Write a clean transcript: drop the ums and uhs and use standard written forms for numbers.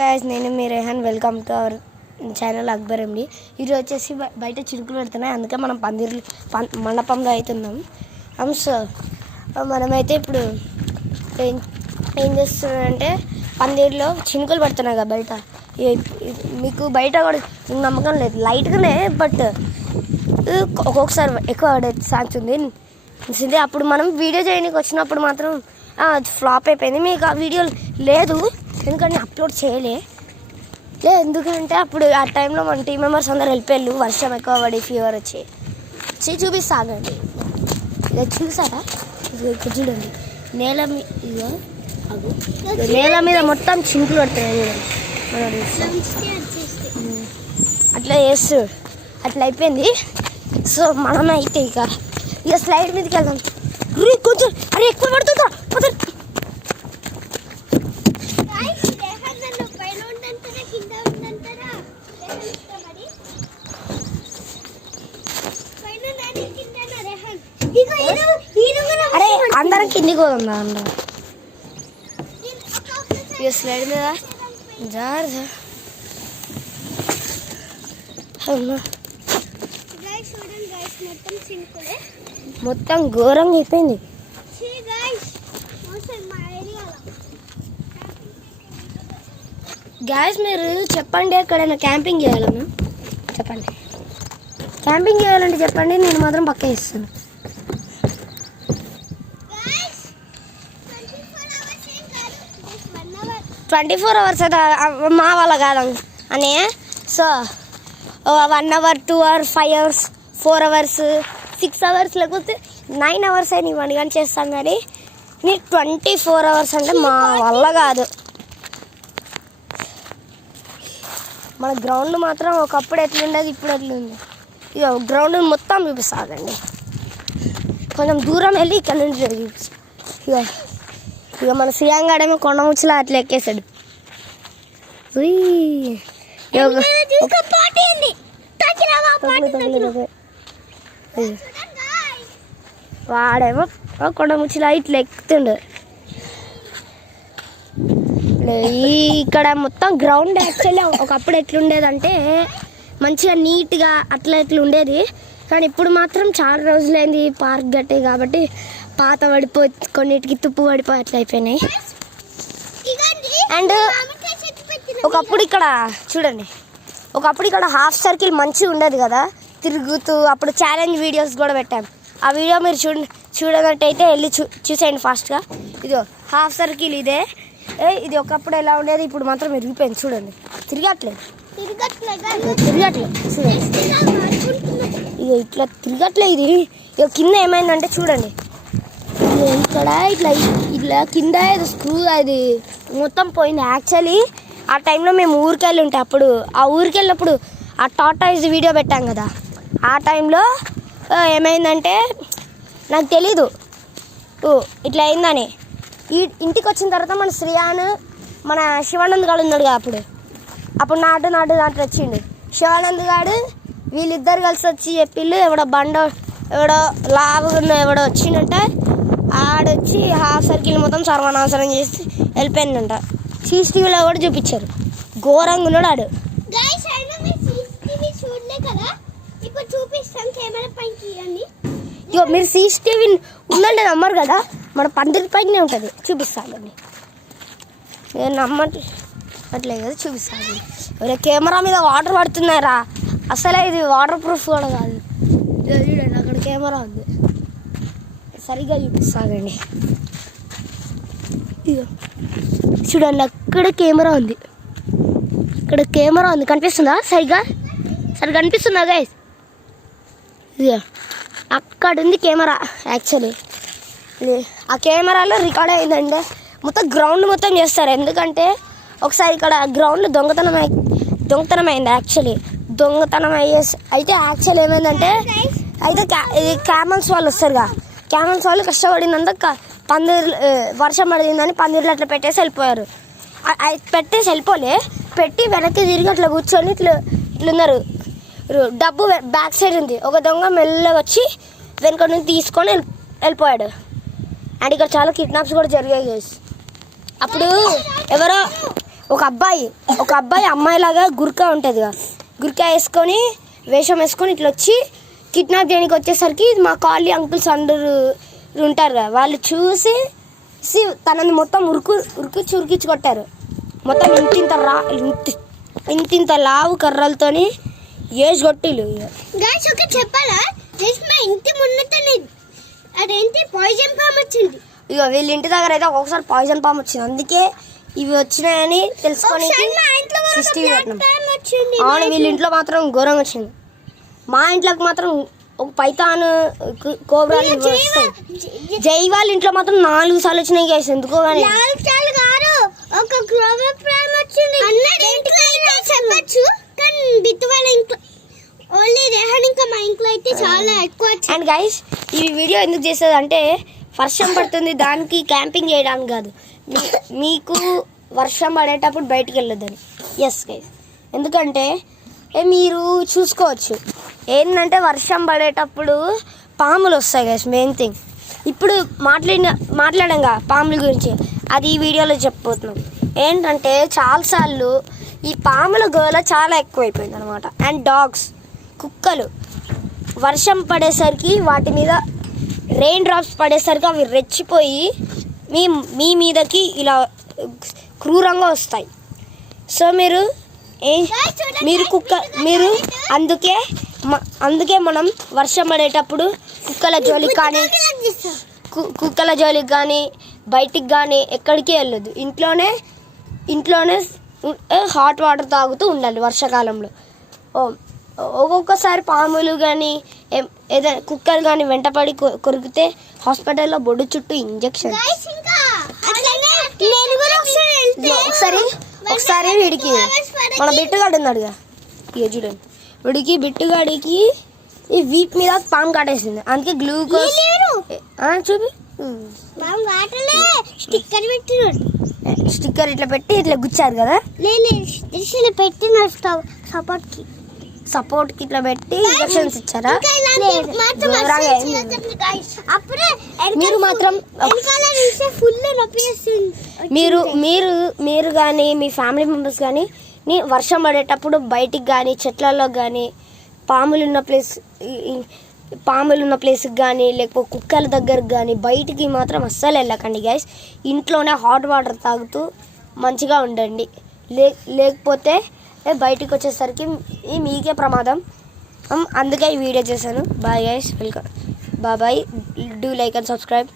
Guys, నేను మీ Rehan. Welcome to our channel Akbar MD. ఈరోజు వచ్చేసి బయట చిరుకులు పెడుతున్నాయి, అందుకే మనం మండపంలో అవుతున్నాం. సో మనమైతే ఇప్పుడు ఏం చేస్తున్నామంటే పందిరిలో చినుకులు పెడుతున్నాయి కదా బయట. మీకు బయట కూడా నమ్మకం లేదు, లైట్గానే, బట్ ఒక్కొక్కసారి ఎక్కువ పడే ఛాన్స్ ఉంది. అప్పుడు మనం వీడియో చేయడానికి వచ్చినప్పుడు మాత్రం ఫ్లాప్ అయిపోయింది. మీకు ఆ వీడియో లేదు ఎందుకంటే అప్లోడ్ చేయలే. ఎందుకంటే అప్పుడు ఆ టైంలో మన టీం మెంబర్స్ అందరు వెళ్ళిపోయారు, వర్షం ఎక్కువ పడి ఫీవర్ వచ్చి చూపిస్తానండి. ఇలా చూసారా, ఇక్కడ చూడండి, నేల మీద మొత్తం చింకులు పడుతున్నాయి చూడండి. అట్లా చేస్తూ అట్లా అయిపోయింది. సో మనమైతే ఇక స్లైడ్ మీదకి వెళ్దాం. కొంచెం అరే ఎక్కువ పడుతుందా, అరే అందరం కిందికి పోదా అందరం. ఇక స్లైడ్ మీద జారు మొత్తం ఘోరంగా అయిపోయింది. గ్యాస్ మీరు చెప్పండి, ఎక్కడైనా క్యాంపింగ్ చేయాలన్నా చెప్పండి. క్యాంపింగ్ చేయాలంటే చెప్పండి, నేను మాత్రం పక్కా ఇస్తాను. 24 hours అయితే మా వాళ్ళ కాదు అని. So 1 hour 2 hours 5 hours 4 hours 6 hours లేకపోతే 9 hours అయినా ఇవ్వండి కానీ చేస్తాం. కానీ నేను 24 hours అంటే మా వల్ల కాదు. మన గ్రౌండ్ మాత్రం ఒకప్పుడు ఎట్లుండేది, ఇప్పుడు ఎట్లుంది. ఇక గ్రౌండ్ మొత్తం చూపిస్తానండి. కొంచెం దూరం వెళ్ళి ఇక్కడ నుంచి చూపిస్తాను. ఇక మన శ్రీయాంగాడేమో కొండ ముచ్చలా అట్లా ఎక్కేసాడు. వాడేమో కొండ ముచ్చలా ఇట్లా ఎక్కుతుండు. ఇక్కడ మొత్తం గ్రౌండ్ యాక్చువల్లీ ఒకప్పుడు ఎట్లుండేదంటే మంచిగా నీట్గా అట్లా ఎట్లా ఉండేది. కానీ ఇప్పుడు మాత్రం చాలా రోజులైంది పార్క్ గట్టే కాబట్టి పాత పడిపోయి కొన్నిటికి తుప్పు పడిపోయి అట్లా అయిపోయినాయి. అండ్ ఒకప్పుడు ఇక్కడ చూడండి, ఒకప్పుడు ఇక్కడ హాఫ్ సర్కిల్ మంచిగా ఉండేది కదా తిరుగుతూ. అప్పుడు ఛాలెంజ్ వీడియోస్ కూడా పెట్టాం. ఆ వీడియో మీరు చూడనట్టయితే వెళ్ళి చూసేయండి ఫాస్ట్గా. ఇదో హాఫ్ సర్కిల్ ఇదే. ఇది ఒకప్పుడు ఎలా ఉండేది, ఇప్పుడు మాత్రం విరిగిపోయింది. చూడండి, తిరగట్లేదు చూడండి. ఇక ఇట్లా తిరగట్లేదు. ఇది ఇక కింద ఏమైందంటే చూడండి, ఇక్కడ ఇట్లా ఇట్లా కింద ఏదో స్క్రూ అది మొత్తం పోయింది. యాక్చువల్లీ ఆ టైంలో మేము ఊరికి వెళ్ళి ఉంటే అప్పుడు ఆ ఊరికి వెళ్ళినప్పుడు ఆ టాటాయిస్ వీడియో పెట్టాం కదా, ఆ టైంలో ఏమైందంటే నాకు తెలీదు ఇట్లా అయిందని. ఇంటికి వచ్చిన తర్వాత మన శ్రీయాన్ మన శివానంద్ గాడు ఉన్నాడు కదా, అప్పుడు నాటు వచ్చిండు శివానంద్ గాడు. వీళ్ళిద్దరు కలిసి వచ్చి చెప్పిళ్ళు ఎవడో ఎవడో లావుగా ఎవడో వచ్చిందంటే ఆడొచ్చి హాఫ్ సర్కిల్ మొత్తం సర్వనాశనం చేసి వెళ్ళిపోయిందంట. CCTVలో కూడా చూపించారు, ఘోరంగా ఉన్నాడు ఆడు. ఇగో మీరు CCTV ఉందండి నమ్మరు కదా, మన పందిరి పైనే ఉంటుంది, చూపిస్తానండి. నేను నమ్మట్లే కదా, చూపిస్తాను. ఎవరే కెమెరా మీద వాటర్ పడుతున్నారా, అసలే ఇది వాటర్ ప్రూఫ్ కూడా కాదు. చూడండి అక్కడ కెమెరా ఉంది, సరిగ్గా చూపిస్తానండి. ఇదో చూడండి అక్కడ కెమెరా ఉంది, ఇక్కడ కెమెరా ఉంది, కనిపిస్తుందా సరిగ్గా కనిపిస్తుందా గైస్? ఇదో అక్కడ ఉంది కెమెరా. యాక్చువల్లీ ఆ కెమెరాలో రికార్డ్ అయిందంటే మొత్తం గ్రౌండ్ మొత్తం చేస్తారు. ఎందుకంటే ఒకసారి ఇక్కడ గ్రౌండ్ దొంగతనం అయింది. యాక్చువల్లీ దొంగతనం అయితే యాక్చువల్లీ ఏమైందంటే అయితే ఇది క్యామల్స్ వాళ్ళు వస్తారుగా, క్యామల్స్ వాళ్ళు కష్టపడినందుకు పందిర్లు వర్షం పడిందని పందిర్లు అట్లా పెట్టేసి వెళ్ళిపోయారు. పెట్టేసి వెళ్ళిపోలే, పెట్టి వెనక్కి తిరిగి అట్లా కూర్చొని ఇట్లున్నారు. డబ్బు బ్యాక్ సైడ్ ఉంది. ఒక దొంగ మెల్లగా వచ్చి వెనుక నుంచి తీసుకొని వెళ్ళిపోయాడు. అండ్ ఇక్కడ చాలా కిడ్నాప్స్ కూడా జరిగాయి. అప్పుడు ఎవరో ఒక అబ్బాయి అమ్మాయిలాగా గుర్కా ఉంటుంది కదా, గుర్కా వేసుకొని వేషం వేసుకొని ఇట్లా వచ్చి కిడ్నాప్ చేయడానికి వచ్చేసరికి మా కాలనీ అంకుల్స్ అందరూ ఉంటారు కదా, వాళ్ళు చూసి తనని మొత్తం ఉరికిచ్చి కొట్టారు. మొత్తం ఇంతింత లావు కర్రలతోని ఏజ్ కొట్టిలు. చెప్పాలా మా ఇంటి ముందటనే అదేంటి పాయిజన్ పామ్ వచ్చింది. ఇక వీళ్ళ ఇంటి దగ్గర అయితే ఒక్కొక్కసారి పాయిజన్ పామ్ వచ్చింది, అందుకే ఇవి వచ్చినాయని తెలుసుకొని అవును వీళ్ళ ఇంట్లో మాత్రం ఘోరంగా వచ్చింది. మా ఇంట్లోకి మాత్రం ఒక పైతాన్ కోబ్రాలు వస్తాయి. జై వాళ్ళ ఇంట్లో మాత్రం 4 సార్లు వచ్చినాయి గైస్, ఎందుకో కానీ చెప్పచ్చు. కానీ బిట్టు వాళ్ళ ఇంట్లో ఓన్లీ రేహన్ ఇంకా మా ఇంట్లో అయితే చాలా ఎక్కువ. అండ్ గైస్ ఈ వీడియో ఎందుకు చేసేది అంటే వర్షం పడుతుంది దానికి క్యాంపింగ్ చేయడానికి కాదు, మీకు వర్షం పడేటప్పుడు బయటికి వెళ్ళొద్దని. ఎస్ గైస్, ఎందుకంటే మీరు చూసుకోవచ్చు ఏంటంటే వర్షం పడేటప్పుడు పాములు వస్తాయి గైస్. మెయిన్ థింగ్ ఇప్పుడు మాట్లాడంగా పాముల గురించి, అది ఈ వీడియోలో చెప్పబోతున్నాం. ఏంటంటే చాలాసార్లు ఈ పాముల గోల చాలా ఎక్కువైపోయింది అనమాట. అండ్ డాగ్స్, కుక్కలు వర్షం పడేసరికి వాటి మీద రెయిన్ డ్రాప్స్ పడేసరికి అవి రెచ్చిపోయి మీ మీదకి ఇలా క్రూరంగా వస్తాయి. సో మీరు అందుకే మనం వర్షం పడేటప్పుడు కుక్కల జోలికి కానీ బయటికి కానీ ఎక్కడికి వెళ్ళొద్దు. ఇంట్లోనే హాట్ వాటర్ తాగుతూ ఉండాలి వర్షాకాలంలో. ఒక్కొక్కసారి పాములు కానీ ఏదైనా కుక్కలు కానీ వెంటపడి కొరికితే హాస్పిటల్లో బొడ్డు చుట్టూ ఇంజెక్షన్. ఒకసారి వీడికి మన బిట్టుగాడు ఉన్నాడుగా, ఇక చూడండి బిట్టుగాడికి ఈ వీప్ మీద పాము కాటేసింది, అందుకే గ్లూకోజ్ చూపి స్టిక్కర్ ఇట్లా పెట్టి ఇట్లా గుచ్చారు కదా, సపోర్ట్కి ఇట్లా పెట్టి ఇంజక్షన్స్ ఇచ్చారా. మీరు కానీ మీ ఫ్యామిలీ మెంబర్స్ కానీ వర్షం పడేటప్పుడు బయటికి కానీ చెట్లలో కానీ పాములు ఉన్న ప్లేస్కి కానీ లేకపోతే కుక్కల దగ్గరకు కానీ బయటికి మాత్రం అస్సలు వెళ్ళకండి గైస్. ఇంట్లోనే హాట్ వాటర్ తాగుతూ మంచిగా ఉండండి, లేకపోతే బయటికి వచ్చేసరికి మీకే ప్రమాదం. అందుకే ఈ వీడియో చేశాను. Bye guys, welcome, bye. Do like and subscribe.